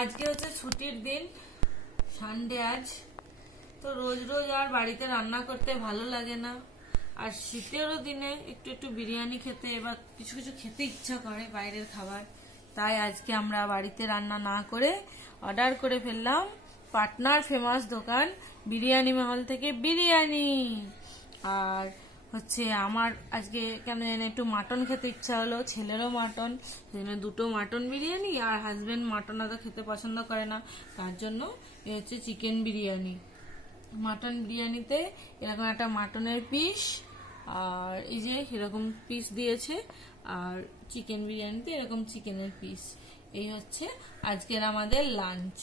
আজকে হচ্ছে ছুটির দিন, সানডে আজ। তো রোজ রোজ আর বাড়িতে রান্না করতে ভালো লাগে না, আর শীতেরও দিনে একটু একটু বিরিয়ানি খেতে বা কিছু কিছু খেতে ইচ্ছা করে বাইরের খাবার। তাই আজকে আমরা বাড়িতে রান্না না করে অর্ডার করে ফেললাম পাটনার ফেমাস দোকান বিরিয়ানি মহল থেকে বিরিয়ানি। আর হচ্ছে আমার আজকে কেন জানি একটু মাটন খেতে ইচ্ছা হলো, ছেলেরও মাটন, সেজন্য দুটো মাটন বিরিয়ানি। আর হাজবেন্ড মাটন অত খেতে পছন্দ করে না, তার জন্য এ হচ্ছে চিকেন বিরিয়ানি। মাটন বিরিয়ানিতে এরকম একটা মাটনের পিস আর এই যে এরকম পিস দিয়েছে, আর চিকেন বিরিয়ানিতে এরকম চিকেনের পিস। এই হচ্ছে আজকের আমাদের লাঞ্চ।